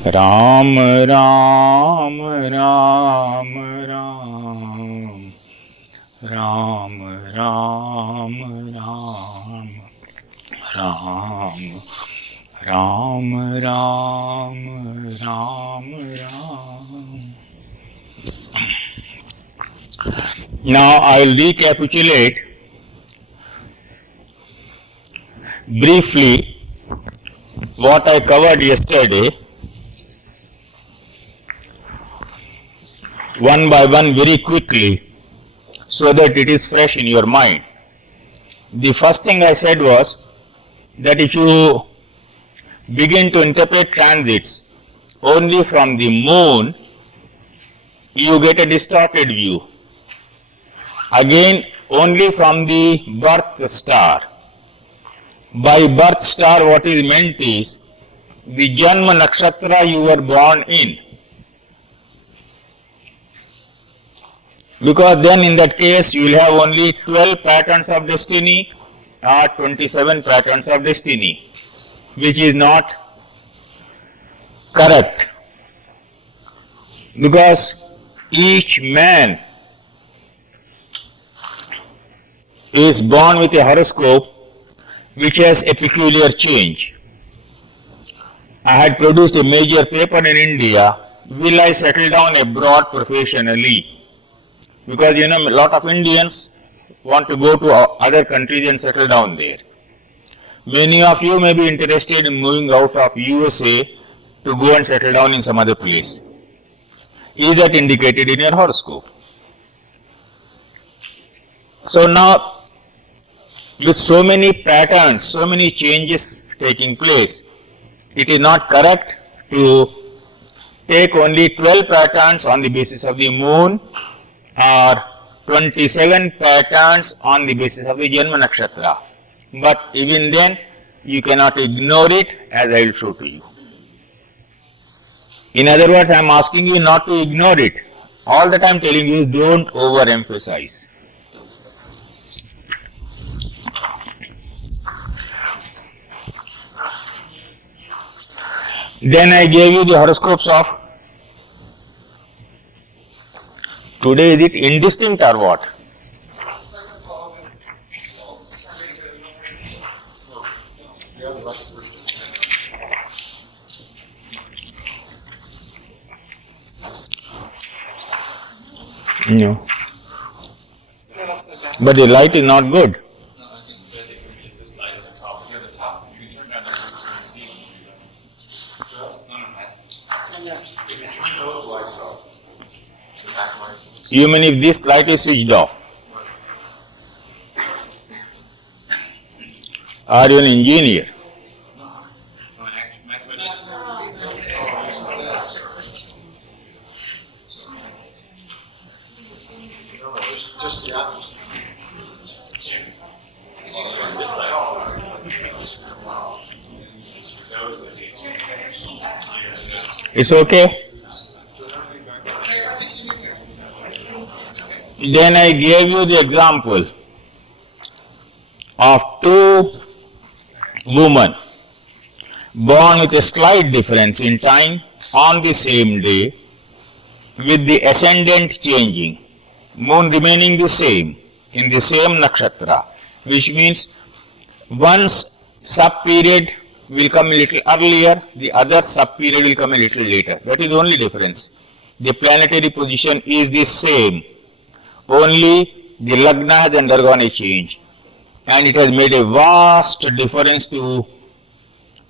Ram Ram Ram Ram Ram Ram Ram Ram Ram Ram Ram. Now I will recapitulate briefly what I covered yesterday, one by one very quickly, so that it is fresh in your mind. The first thing I said was that if you begin to interpret transits only from the moon, you get a distorted view. Again, only from the birth star. By birth star, what is meant is the Janma Nakshatra you were born in. Because then in that case you will have only 12 patterns of destiny or 27 patterns of destiny, which is not correct. Because each man is born with a horoscope which has a peculiar change. I had produced a major paper in India, will I settle down abroad professionally? Because a lot of Indians want to go to other countries and settle down there. Many of you may be interested in moving out of USA to go and settle down in some other place. Is that indicated in your horoscope? So now, with so many patterns, so many changes taking place, it is not correct to take only 12 patterns on the basis of the moon or 27 patterns on the basis of the Janma Nakshatra. But even then, you cannot ignore it, as I will show to you. In other words, I am asking you not to ignore it. All that I am telling you is don't overemphasize. Then I gave you the horoscopes of today. Is it indistinct or what? No. But the light is not good. You mean if this light is switched off? Are you an engineer? It's okay. Then I gave you the example of two women born with a slight difference in time on the same day, with the ascendant changing, moon remaining the same in the same nakshatra, which means one's sub-period will come a little earlier, the other sub-period will come a little later. That is the only difference. The planetary position is the same. Only the Lagna has undergone a change, and it has made a vast difference to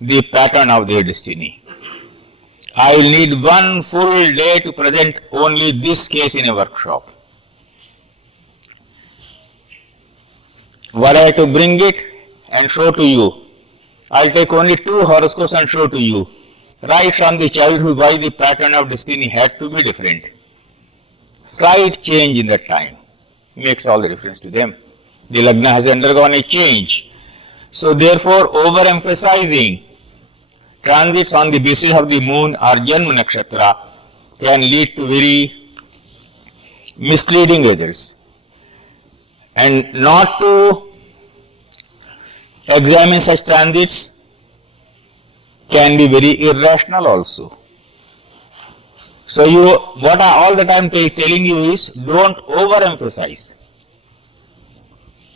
the pattern of their destiny. I will need one full day to present only this case in a workshop. Were I to bring it and show to you, I will take only 2 horoscopes and show to you. Right from the childhood why the pattern of destiny had to be different. Slight change in that time makes all the difference to them. The Lagna has undergone a change. So therefore, overemphasizing transits on the basis of the moon or Janma Nakshatra can lead to very misleading results. And not to examine such transits can be very irrational also. So what I all the time telling you is, don't overemphasize.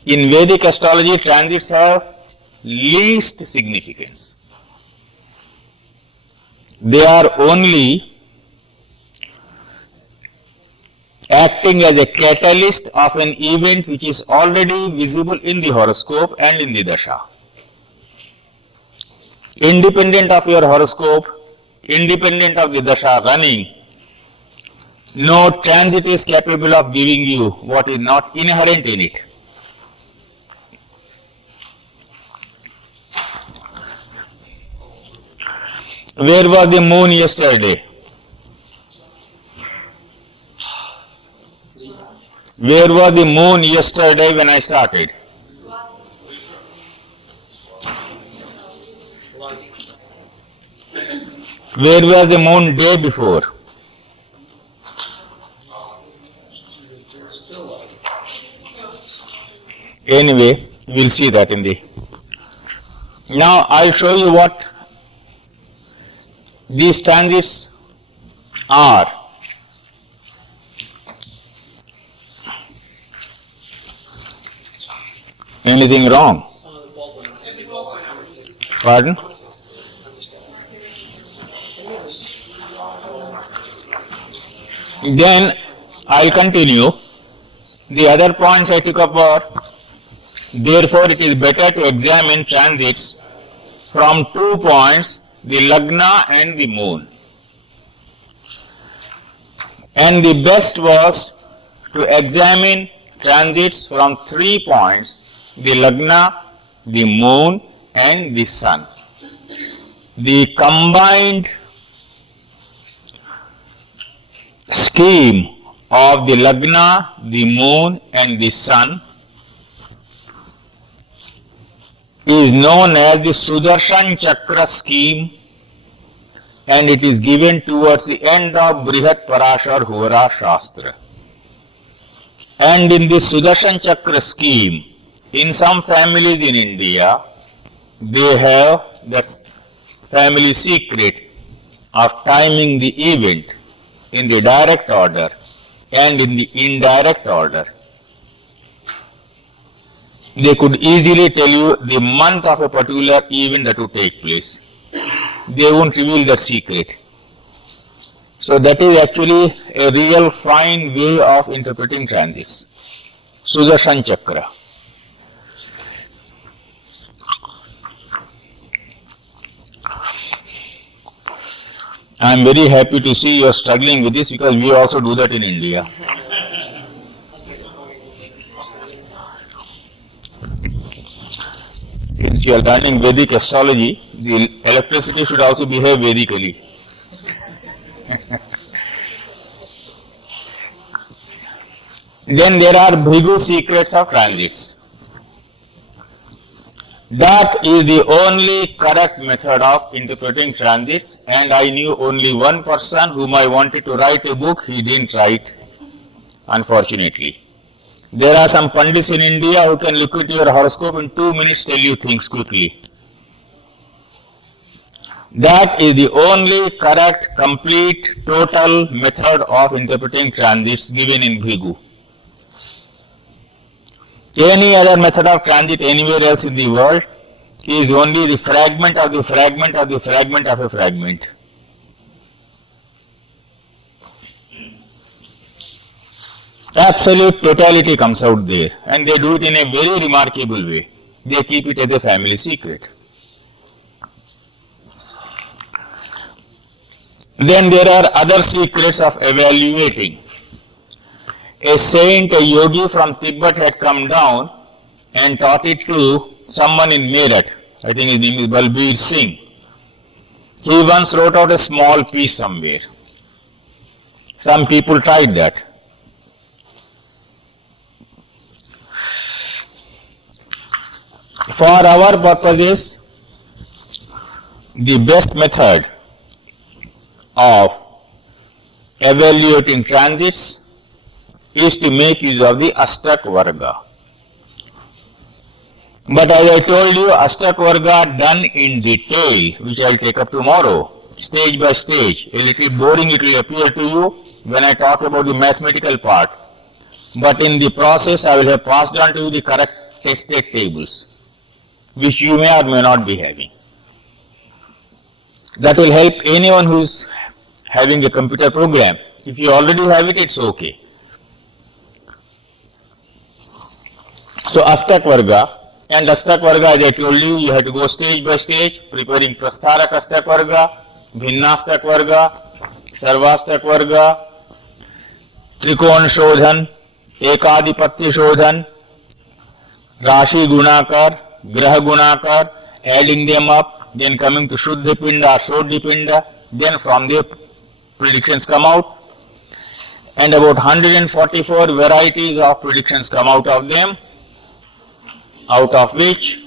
In Vedic astrology, transits have least significance. They are only acting as a catalyst of an event which is already visible in the horoscope and in the dasha. Independent of your horoscope, independent of the dasha running, no transit is capable of giving you what is not inherent in it. Where was the moon yesterday? Where was the moon yesterday when I started? Where was the moon day before? Anyway, we'll see that in the... Now I'll show you what these transits are. Anything wrong? Pardon? Then I'll continue. The other points I took up were, therefore it is better to examine transits from 2 points, the Lagna and the moon. And the best was to examine transits from 3 points, the Lagna, the moon and the sun. The combined scheme of the Lagna, the moon and the sun is known as the Sudarshan Chakra scheme, and it is given towards the end of Brihat Parashar Hora Shastra. And in this Sudarshan Chakra scheme, in some families in India, they have that family secret of timing the event in the direct order and in the indirect order. They could easily tell you the month of a particular event that would take place. They won't reveal that secret. So that is actually a real fine way of interpreting transits. Sudarshan Chakra. I am very happy to see you are struggling with this, because we also do that in India. Since you are learning Vedic astrology, the electricity should also behave Vedically. Then there are Bhrigu secrets of transits. That is the only correct method of interpreting transits, and I knew only one person whom I wanted to write a book. He didn't write, unfortunately. There are some pandits in India who can look at your horoscope in 2 minutes, tell you things quickly. That is the only correct, complete, total method of interpreting transits given in Bhrigu. Any other method of transit anywhere else in the world is only the fragment of the fragment of the fragment of a fragment. Absolute totality comes out there, and they do it in a very remarkable way. They keep it as a family secret. Then there are other secrets of evaluating. A saint, a yogi from Tibet had come down and taught it to someone in Meerut. I think his name is Balbir Singh. He once wrote out a small piece somewhere. Some people tried that. For our purposes, the best method of evaluating transits is to make use of the Ashtakavarga. But as I told you, Ashtakavarga done in detail, which I will take up tomorrow, stage by stage. A little boring it will appear to you when I talk about the mathematical part. But in the process, I will have passed on to you the correct tested tables, which you may or may not be having. That will help anyone who is having a computer program. If you already have it, it's okay. So Ashtakavarga, and Ashtakavarga, as I told you, you have to go stage by stage, preparing Prastharak Ashtakavarga, Bhinnashtakavarga, Sarvashtakavarga, Trikon Shodhan, Ekadipatya Shodhan, Rashi Gunakar, Graha Gunakar, adding them up, then coming to Shuddha Pinda or Shodhi Pinda, then from there predictions come out. And about 144 varieties of predictions come out of them, out of which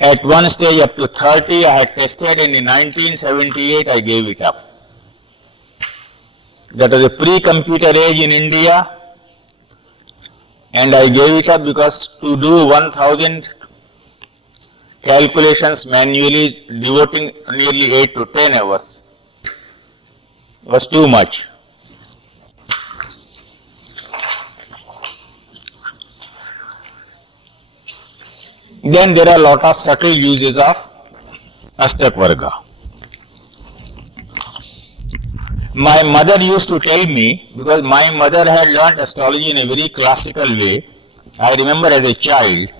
at one stage up to 30 I had tested, and in 1978 I gave it up. That was a pre-computer age in India, and I gave it up because to do 1000 calculations manually, devoting nearly 8 to 10 hours was too much. Then there are a lot of subtle uses of Ashtakavarga. My mother used to tell me, because my mother had learnt astrology in a very classical way. I remember as a child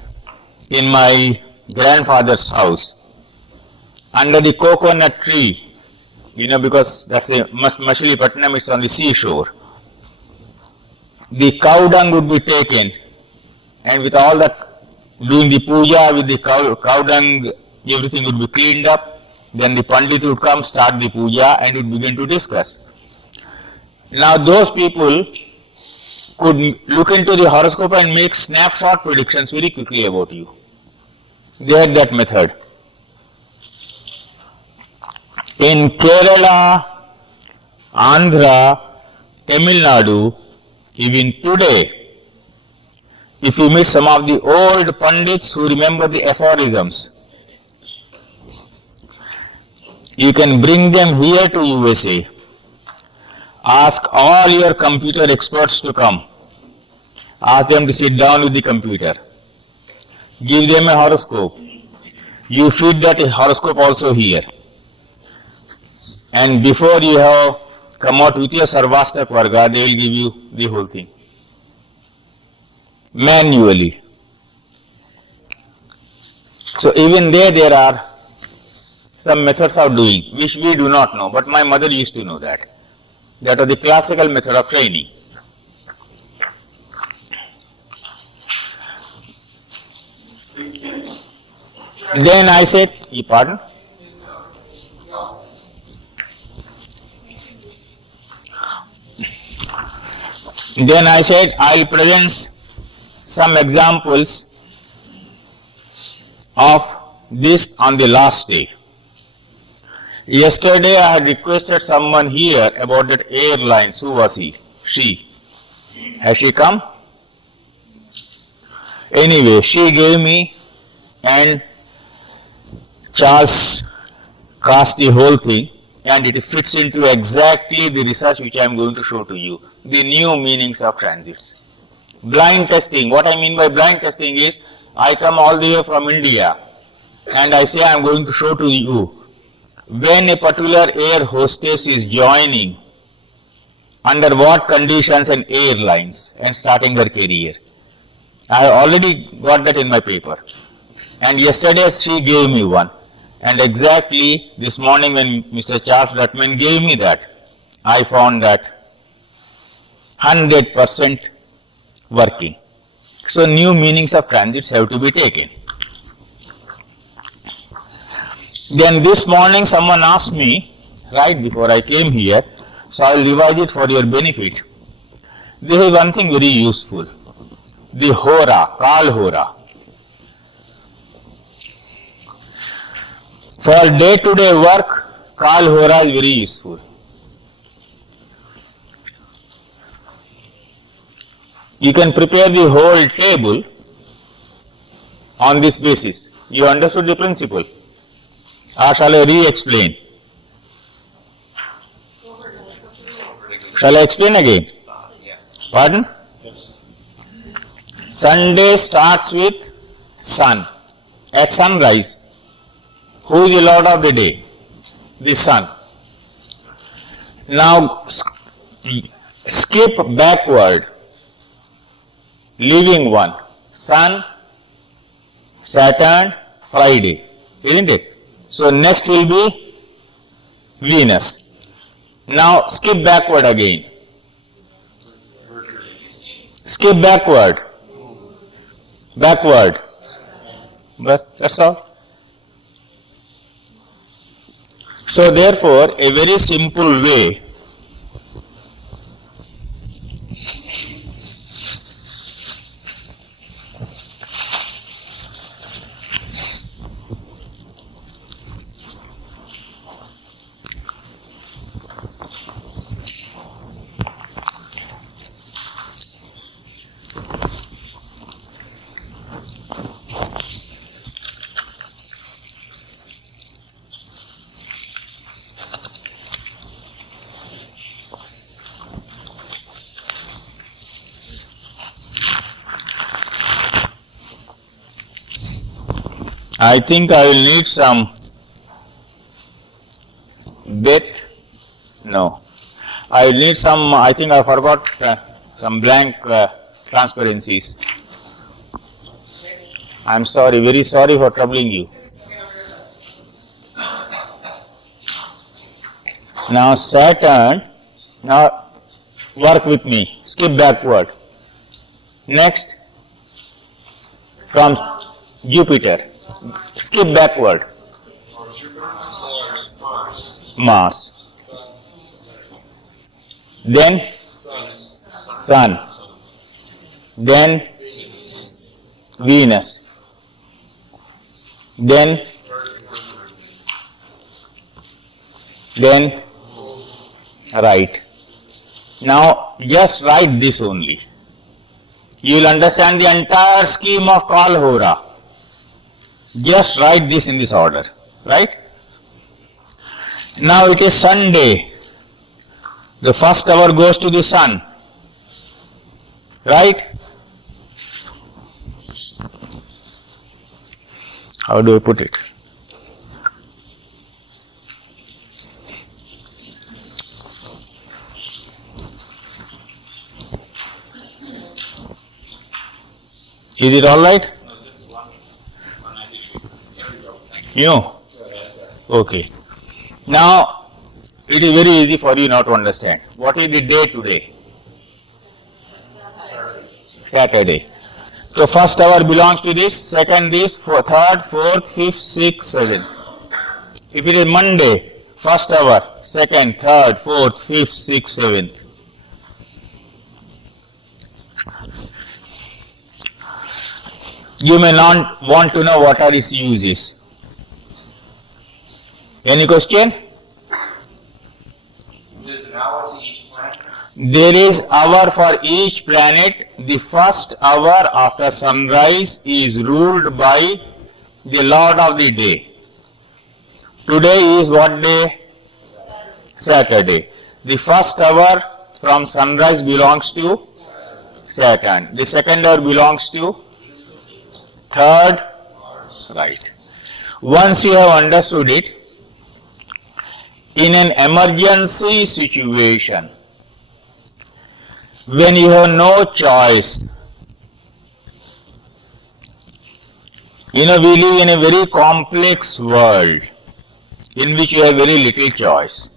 in my grandfather's house, under the coconut tree, because that's a Machilipatnam, it's on the seashore. The cow dung would be taken, and with all that, doing the puja with the cow dung, everything would be cleaned up. Then the Pandit would come, start the puja, and would begin to discuss. Now those people could look into the horoscope and make snapshot predictions very quickly about you. They had that method. In Kerala, Andhra, Tamil Nadu, even today, if you meet some of the old Pandits who remember the aphorisms, you can bring them here to USA. Ask all your computer experts to come. Ask them to sit down with the computer. Give them a horoscope. You feed that horoscope also here. And before you have come out with your Sarvashtakavarga, they will give you the whole thing. Manually. So even there are some methods of doing which we do not know, but my mother used to know that. That was the classical method of training. Then I said, pardon? Then I said, I'll present some examples of this on the last day. Yesterday I had requested someone here about that airlines. Who was he? She. Has she come? Anyway, she gave me, and Charles cast the whole thing, and it fits into exactly the research which I am going to show to you. The new meanings of transits. Blind testing. What I mean by blind testing is, I come all the way from India and I say I am going to show to you when a particular air hostess is joining, under what conditions and airlines, and starting her career. I already got that in my paper. And yesterday she gave me one. And exactly this morning when Mr. Charles Rutman gave me that, I found that 100% working. So new meanings of transits have to be taken. Then this morning someone asked me, right before I came here, so I will revise it for your benefit. This is one thing very useful. The Hora, Kal Hora. For day-to-day work, Kal Hora is very useful. You can prepare the whole table on this basis. You understood the principle? Or shall I re-explain? Shall I explain again? Pardon? Sunday starts with sun. At sunrise, who is the lord of the day? The sun. Now skip backward, leaving one. Sun, Saturn, Friday, isn't it? So next will be Venus. Now skip backward again. Skip backward. Backward. That's all. So therefore, a very simple way I think I will need some bit. No. I will need some, I think I forgot some blank transparencies. I am sorry, very sorry for troubling you. Now Saturn, now work with me, skip backward. Next, from Jupiter. Skip backward. Mars. Then Sun. Then Venus. Then right. Now just write this only. You will understand the entire scheme of Kalhora. Just write this in this order, right? Now it is Sunday. The first hour goes to the sun, right? How do I put it? Is it all right? You? Okay. Now, it is very easy for you now to understand. What is the day today? Saturday. So, first hour belongs to this, second this, third, fourth, fifth, sixth, seventh. If it is Monday, first hour, second, third, fourth, fifth, sixth, seventh. You may not want to know what are its uses. Any question? There's an hour to each planet? There is hour for each planet. The first hour after sunrise is ruled by the Lord of the day. Today is what day? Saturday. The first hour from sunrise belongs to Saturn. The second hour belongs to third, right. Once you have understood it, in an emergency situation, when you have no choice, we live in a very complex world in which you have very little choice.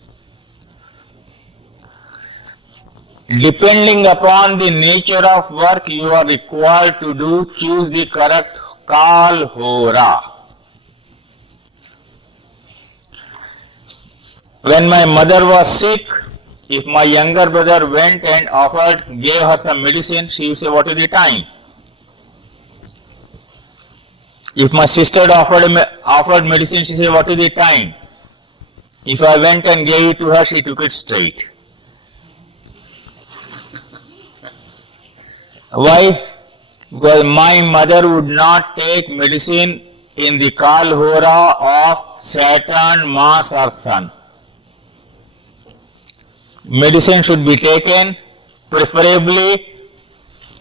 Depending upon the nature of work you are required to do, choose the correct Kalhora. When my mother was sick, if my younger brother went and gave her some medicine, she would say, what is the time? If my sister offered medicine, she said, what is the time? If I went and gave it to her, she took it straight. Why? Because my mother would not take medicine in the Kalhora of Saturn, Mars or Sun. Medicine should be taken preferably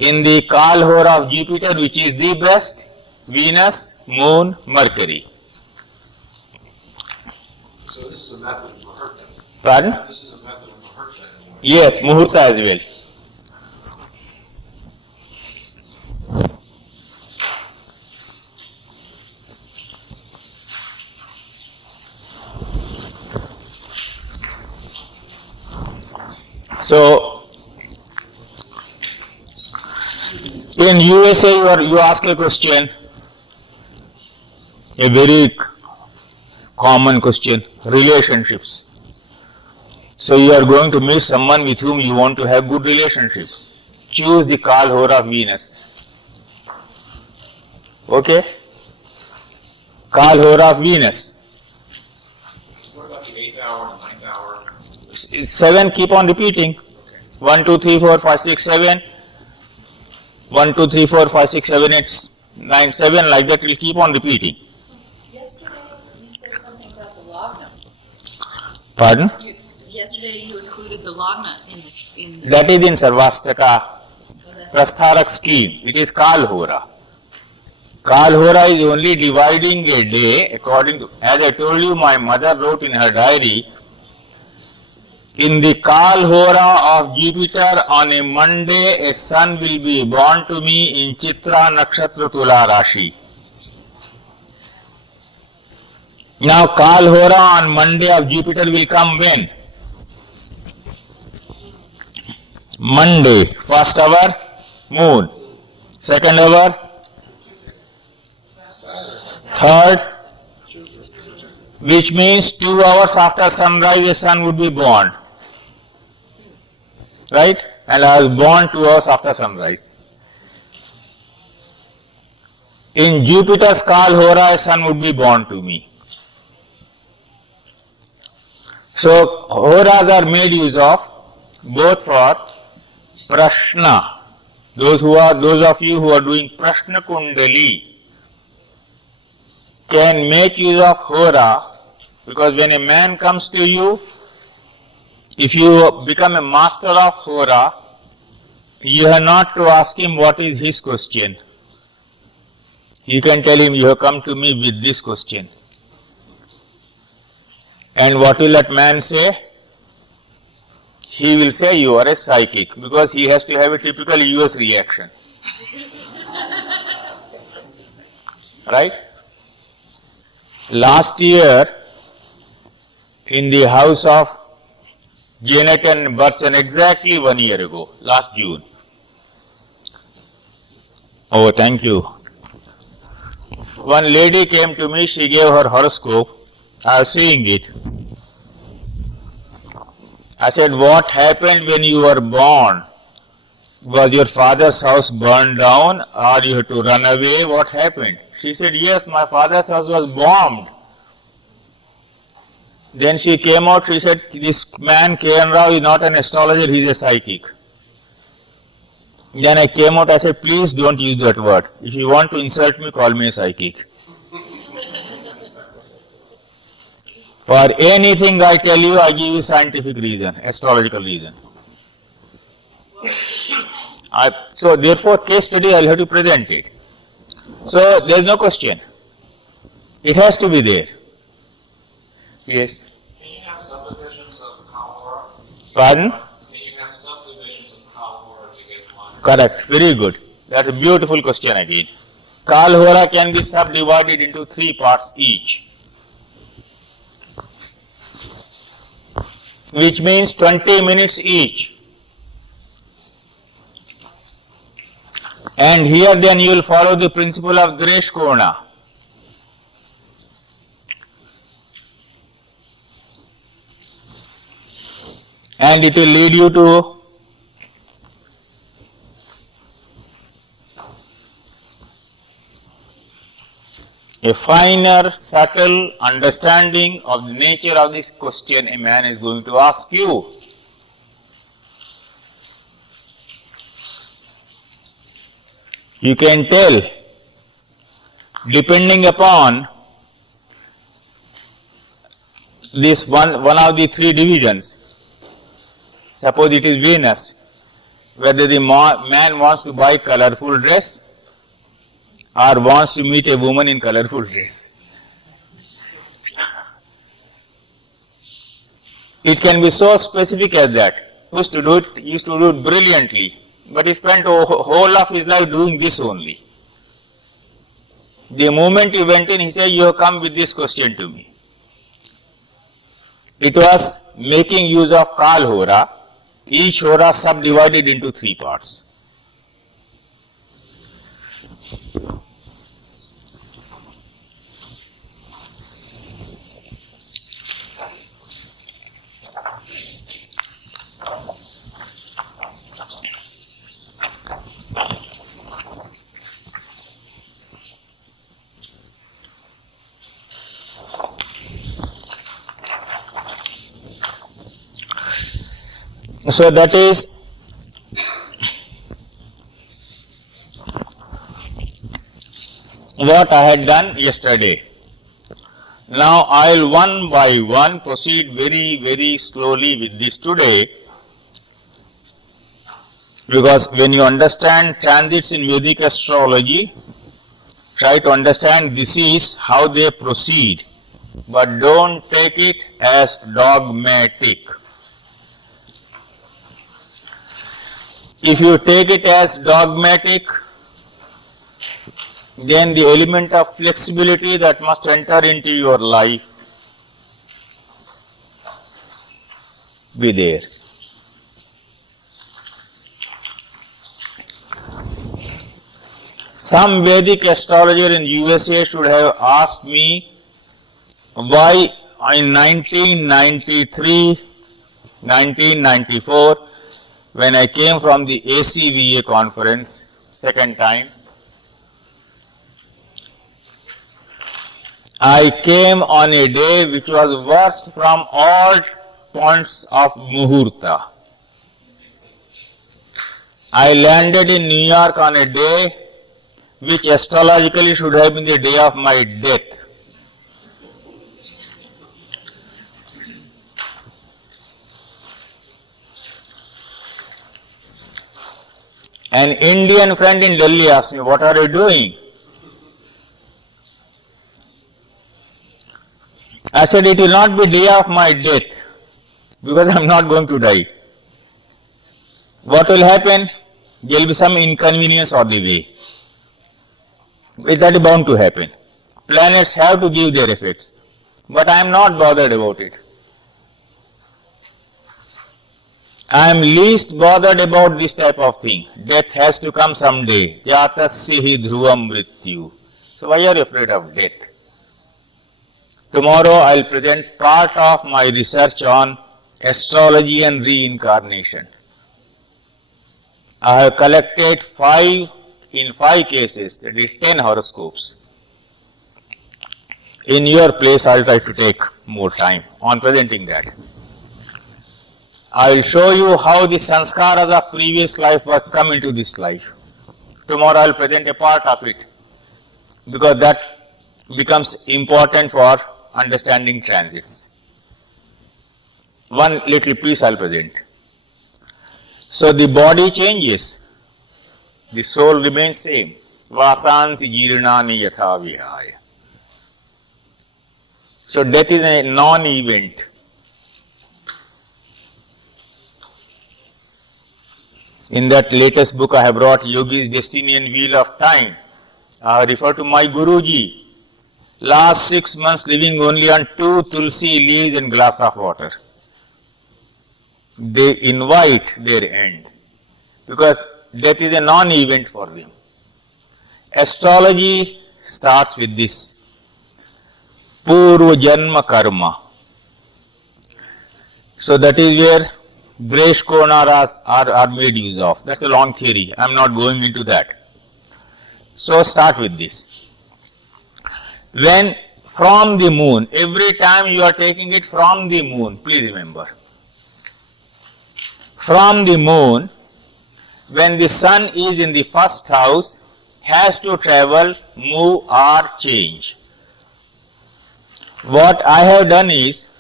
in the Kal Hora of Jupiter, which is the best, Venus, Moon, Mercury. So this is a method of Muhurta. Pardon? This is a method of Muhurta. Yes, Muhurta as well. So, in USA you ask a question, a very common question, relationships. So you are going to meet someone with whom you want to have good relationship. Choose the Kal Hora of Venus. Okay? Kal Hora of Venus. What about the 8th hour and 9th hour? 7 keep on repeating. 1, 2, 3, 4, 5, 6, 7. 1, 2, 3, 4, 5, 6, 7, 8, 9, 7. Like that will keep on repeating. Yesterday, you said something about the Lagna. Pardon? Yesterday, you included the Lagna in the... That is in Sarvastaka Prastharak scheme. It is Kal Hora. Kal Hora is only dividing a day according to, as I told you, my mother wrote in her diary, in the Kal Hora of Jupiter on a Monday, a son will be born to me in Chitra Nakshatra Tula Rashi. Now Kal Hora on Monday of Jupiter will come when? Monday, first hour, moon. Second hour, third, which means 2 hours after sunrise a sun would be born. Right? And I was born 2 hours after sunrise. In Jupiter's Kal Hora a sun would be born to me. So horas are made use of both for prashna. Those of you who are doing prashna kundali can make use of hora, because when a man comes to you, if you become a master of hora, you have not to ask him what is his question. You can tell him you have come to me with this question. And what will that man say? He will say you are a psychic, because he has to have a typical US reaction. Right? Last year, in the house of Janet and Burchan, exactly 1 year ago, last June. Oh, thank you. One lady came to me, she gave her horoscope. I was seeing it. I said, what happened when you were born? Was your father's house burned down or you had to run away? What happened? She said, yes, my father's house was bombed. Then she came out, she said, this man K.N. Rao is not an astrologer, he is a psychic. Then I came out, I said, please don't use that word. If you want to insult me, call me a psychic. For anything I tell you, I give you scientific reason, astrological reason. So therefore, case study, I'll have to present it. So there is no question. It has to be there. Yes. Can you have subdivisions of Kalhora? Pardon? Can you have subdivisions of Kalhora to get one? Correct. Very good. That's a beautiful question again. Kal Hora can be subdivided into 3 parts each, which means 20 minutes each. And here then you will follow the principle of Gresh Kona. And it will lead you to a finer, subtle understanding of the nature of this question a man is going to ask you. You can tell, depending upon this one of the 3 divisions, Suppose it is Venus, whether the man wants to buy colorful dress or wants to meet a woman in colorful dress. It can be so specific as that. Used to do it brilliantly, but he spent the whole of his life doing this only. The moment he went in, he said, "You have come with this question to me." It was making use of Kal Hora, each Hora subdivided into 3 parts. So that is what I had done yesterday. Now I will one by one proceed very slowly with this today, because when you understand transits in Vedic astrology, try to understand this is how they proceed, but don't take it as dogmatic. If you take it as dogmatic, then the element of flexibility that must enter into your life be there. Some Vedic astrologer in USA should have asked me why in 1993, 1994, when I came from the ACVA conference, second time, I came on a day which was worst from all points of Muhurta. I landed in New York on a day which astrologically should have been the day of my death. An Indian friend in Delhi asked me, "What are you doing?" I said, "It will not be day of my death, because I am not going to die. What will happen? There will be some inconvenience on the way. That is bound to happen. Planets have to give their effects, but I am not bothered about it. I am least bothered about this type of thing. Death has to come someday. Jatasya hi dhruvam mrityu. So why are you afraid of death?" Tomorrow I will present part of my research on astrology and reincarnation. I have collected 5 cases, that is 10 horoscopes. In your place, I will try to take more time on presenting that. I will show you how the sanskaras of previous life were come into this life. Tomorrow I will present a part of it, because that becomes important for understanding transits. One little piece I will present. So the body changes, the soul remains same. Vasansi jirnani yatha vihaya. So death is a non-event. In that latest book I have brought, Yogi's Destiny and Wheel of Time, I refer to my Guruji. Last 6 months living only on 2 tulsi leaves and glass of water. They invite their end, because death is a non-event for them. Astrology starts with this. Purva Janma Karma. So that is where Dresh Konaras are made use of. That's a long theory. I am not going into that. So start with this. When from the moon, every time you are taking it from the moon, please remember. From the moon, when the sun is in the first house, has to travel, move or change. What I have done is,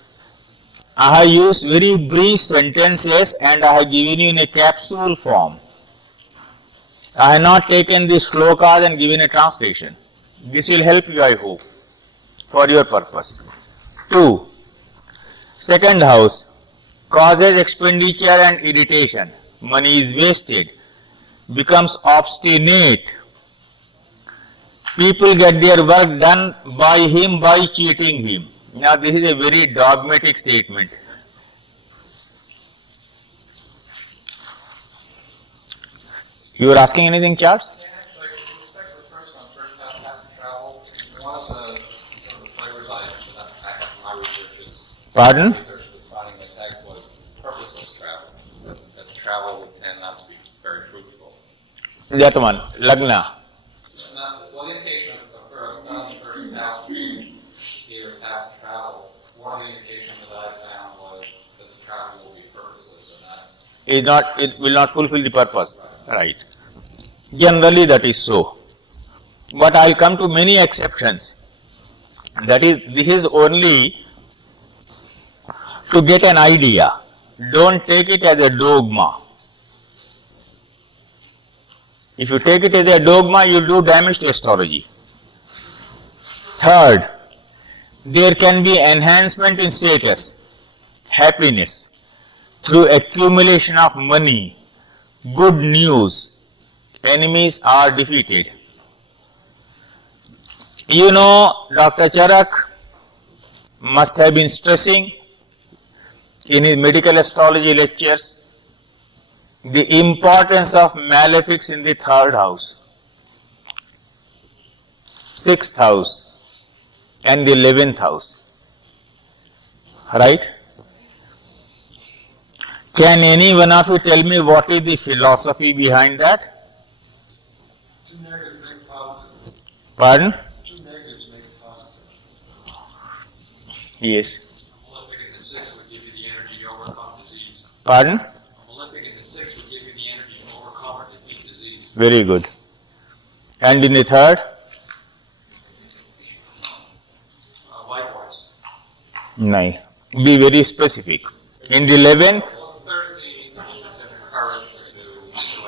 I have used very brief sentences and I have given you in a capsule form. I have not taken the shlokas and given a translation. This will help you, I hope, for your purpose. 2. Second house causes expenditure and irritation. Money is wasted, becomes obstinate. People get their work done by him by cheating him. Now this is a very dogmatic statement. You were asking anything, Charles? Yeah, actually, with respect to the first one, first house has to travel. One of the sort of flavors I should have back up my research is Pardon? research with finding the text was purposeless travel. That the travel would tend not to be very fruitful. That one, Lagna. Well, the indication of sun, first house being here is has to travel. One of the indications that I found was that the travel will be purposeless or not. It will not fulfill the purpose. Right. Generally that is so. But I will come to many exceptions. That is, this is only to get an idea. Don't take it as a dogma. If you take it as a dogma, you will do damage to astrology. Third, there can be enhancement in status, happiness, through accumulation of money, good news, enemies are defeated. You know, Dr. Charak must have been stressing in his medical astrology lectures the importance of malefics in the third house, sixth house, and the 11th house. Right? Can any one of you tell me what is the philosophy behind that? Two negatives make positive. Pardon? Two negatives make positive. Yes. A malefic in the 6 would give you the energy to overcome disease. Pardon? A malefic in the 6 would give you the energy to overcome or defeat disease. Very good. And in the third? Likewise. No. Be very specific. In the 11th? Well, the third scene teaches him courage to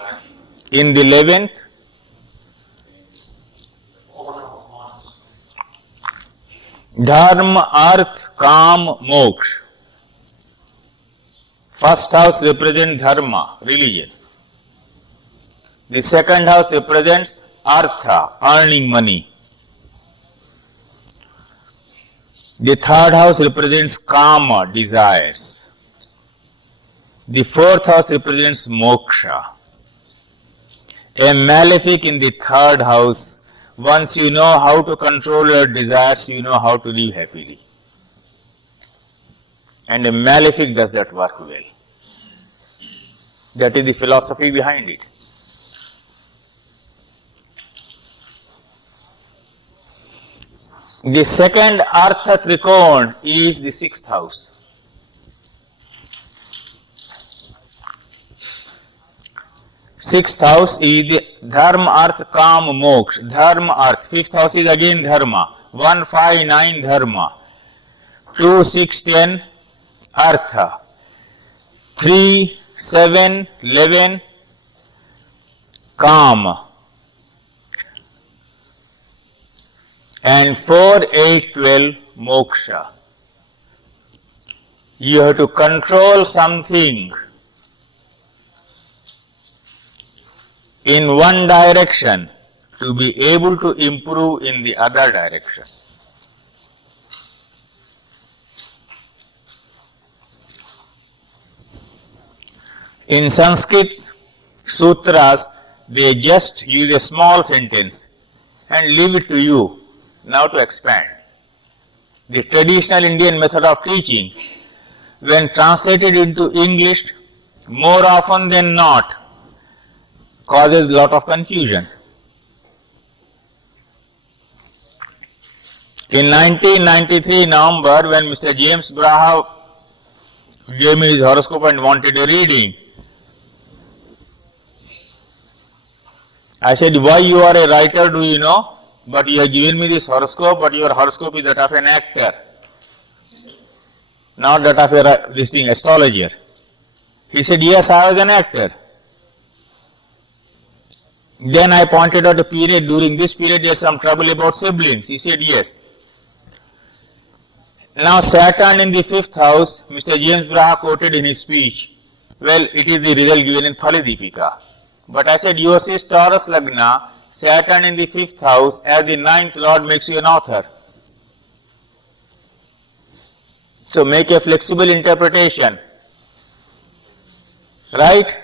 act. In the 11th? Overcome opponents. Dharma, Arth, Kam, Moksha. First house represents Dharma, religion. The second house represents Artha, earning money. The third house represents Kama, desires. The fourth house represents Moksha. A malefic in the third house, once you know how to control your desires, you know how to live happily. And a malefic does that work well. That is the philosophy behind it. The second Artha Trikon is the sixth house. Sixth house is the Dharma, Artha, Kam, Moksha. Dharma, Artha. Fifth house is again Dharma. 1, 5, 9 Dharma. 2, 6, 10 Artha. 3, 7, 11 Kam. And 4, 8, 12 Moksha. You have to control something in one direction to be able to improve in the other direction. In Sanskrit sutras, they just use a small sentence and leave it to you now to expand. The traditional Indian method of teaching, when translated into English, more often than not, causes a lot of confusion. In 1993 November, when Mr. James Braha gave me his horoscope and wanted a reading, I said, why you are a writer, do you know? But you have given me this horoscope, but your horoscope is that of an actor. not that of a this thing, astrologer. He said, yes, I was an actor. Then I pointed out a period, during this period there's some trouble about siblings. He said, yes. Now Saturn in the 5th house, Mr. James Braha quoted in his speech, well, it is the result given in Phalidipika. But I said, yours is Taurus Lagna, Saturn in the 5th house, as the 9th lord makes you an author. So make a flexible interpretation. Right?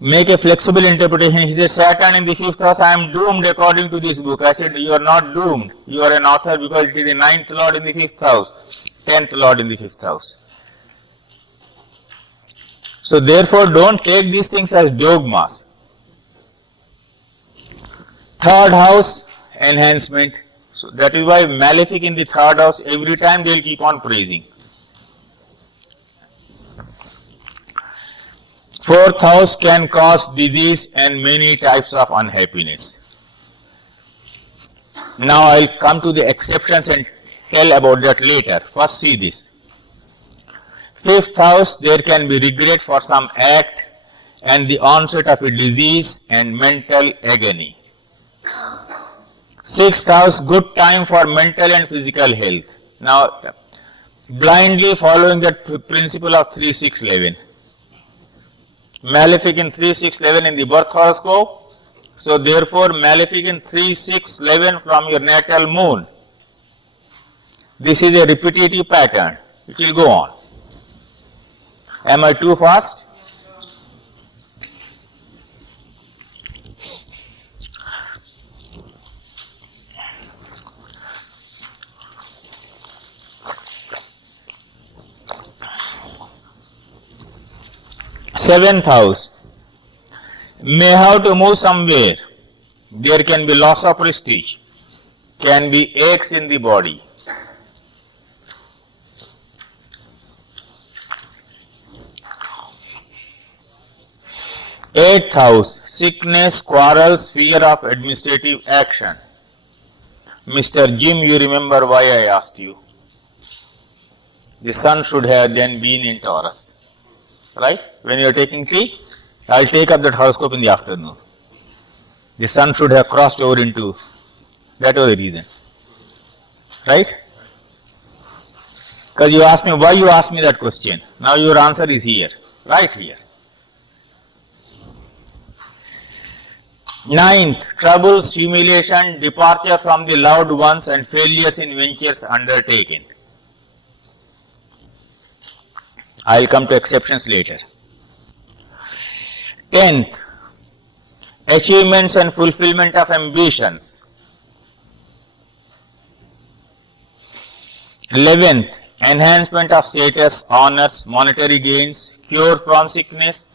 Make a flexible interpretation. He said, Saturn in the 5th house, I am doomed according to this book. I said, you are not doomed. You are an author because it is the 9th lord in the 5th house, 10th lord in the 5th house. So therefore, don't take these things as dogmas. 3rd house, enhancement. So that is why malefic in the 3rd house, every time they will keep on praising. 4th house can cause disease and many types of unhappiness. Now I will come to the exceptions and tell about that later. First see this. 5th house, there can be regret for some act and the onset of a disease and mental agony. 6th house, good time for mental and physical health. Now, blindly following that principle of 3, 6, 11. Malefic in 3, 6, 11 in the birth horoscope. So therefore, malefic in 3, 6, 11 from your natal moon. This is a repetitive pattern. It will go on. Am I too fast? Seventh house. May have to move somewhere. There can be loss of prestige. Can be aches in the body. Eighth house. Sickness, quarrels, fear of administrative action. Mr. Jim, you remember why I asked you. The sun should have then been in Taurus. Right? When you are taking tea, I will take up that horoscope in the afternoon. The sun should have crossed over into, that was the reason. Right? Because you asked me, why you asked me that question? Now your answer is here, right here. 9th, troubles, humiliation, departure from the loved ones and failures in ventures undertaken. I will come to exceptions later. 10th, achievements and fulfillment of ambitions. 11th, enhancement of status, honors, monetary gains, cure from sickness,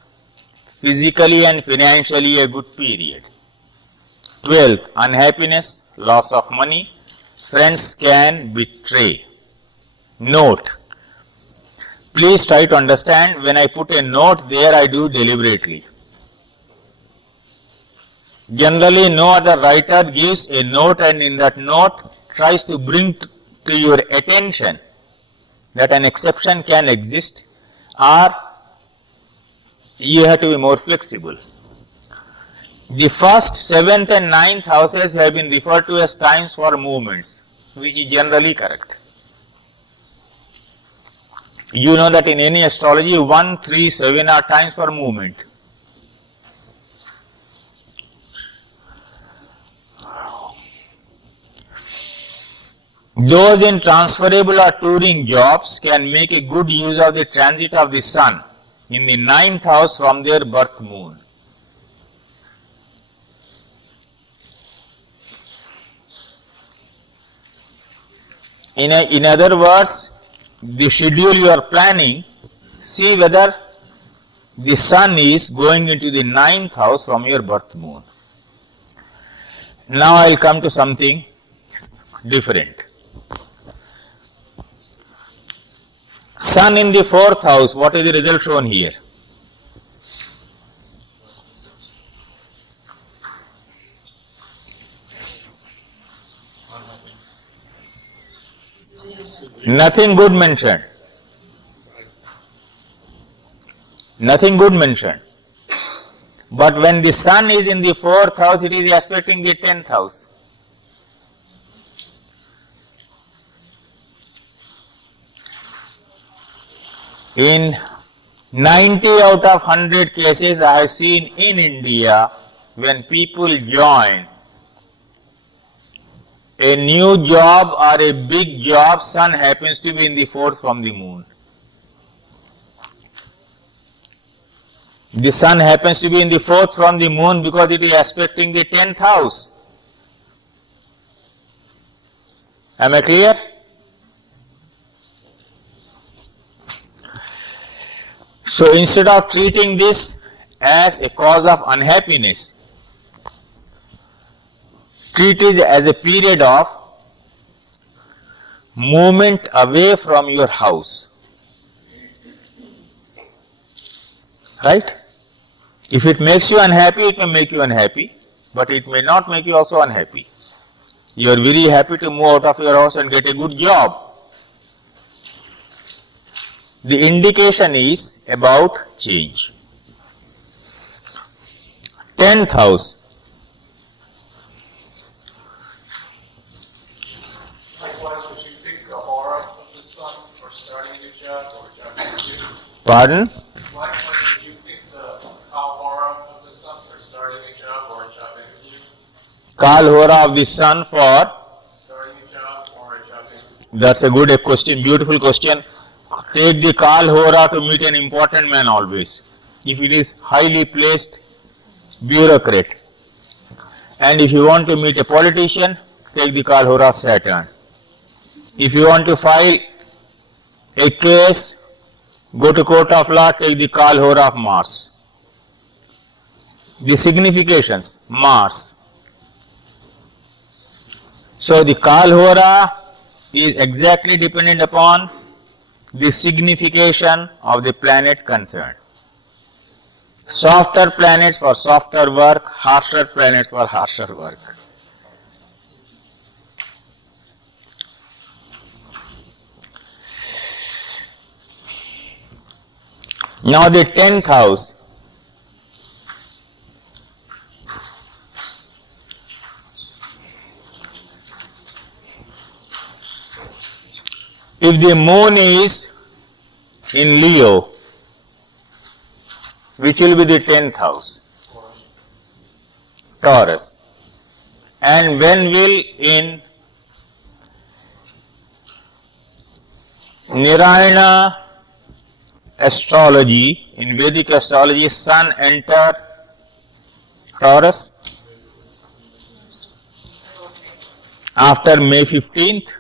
physically and financially a good period. 12th, unhappiness, loss of money, friends can betray. Note, please try to understand, when I put a note there, I do deliberately. Generally, no other writer gives a note and in that note tries to bring to your attention that an exception can exist, or you have to be more flexible. The first, 7th and 9th houses have been referred to as times for movements, which is generally correct. You know that in any astrology, 1, 3, 7 are times for movement. Those in transferable or touring jobs can make a good use of the transit of the sun in the 9th house from their birth moon. In other words, the schedule you are planning, see whether the sun is going into the 9th house from your birth moon. Now I will come to something different. Sun in the 4th house, what is the result shown here? Nothing good mentioned. Nothing good mentioned. But when the sun is in the 4th house, it is aspecting the 10th house. In 90 out of 100 cases I have seen in India, when people join a new job or a big job, sun happens to be in the 4th from the moon. The sun happens to be in the 4th from the moon because it is aspecting the 10th house. Am I clear? So instead of treating this as a cause of unhappiness, treat it as a period of movement away from your house. Right? If it makes you unhappy, it may make you unhappy, but it may not make you also unhappy. You are very happy to move out of your house and get a good job. The indication is about change. 10th house. Likewise, would you pick the aura of the sun for starting a new job or a job interview? Pardon? Likewise, would you pick the Kal aura of the sun for starting a job or a job interview? Kal Hora of the sun for? Starting a job or a job interview? That's a good question, beautiful question. Take the Kal Hora to meet an important man always. If it is highly placed bureaucrat. And if you want to meet a politician, take the Kal Hora of Saturn. If you want to file a case, go to court of law, take the Kal Hora of Mars. The significations, Mars. So the Kal Hora is exactly dependent upon the signification of the planet concerned. Softer planets for softer work, harsher planets for harsher work. Now the 10th house. If the moon is in Leo, which will be the 10th house? Taurus. And when will in Narayana astrology, in Vedic astrology, sun enter Taurus? After May 15th,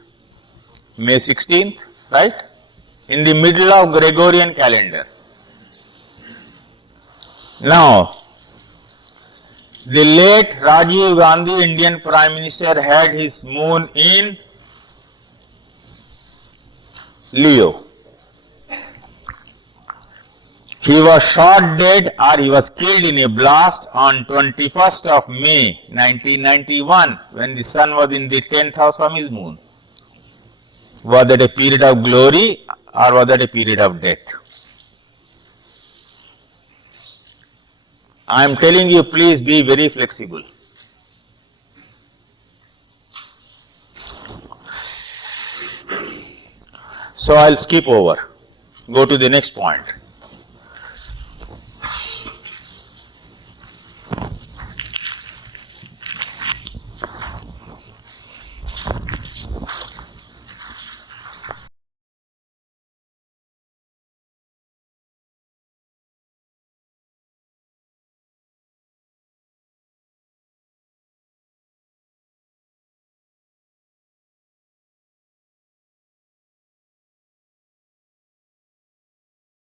May 16th, right? In the middle of Gregorian calendar. Now, the late Rajiv Gandhi, Indian Prime Minister, had his moon in Leo. He was shot dead or he was killed in a blast on 21st of May 1991 when the sun was in the 10th house from his moon. Was that a period of glory or was that a period of death? I am telling you, please be very flexible. So I'll skip over. Go to the next point.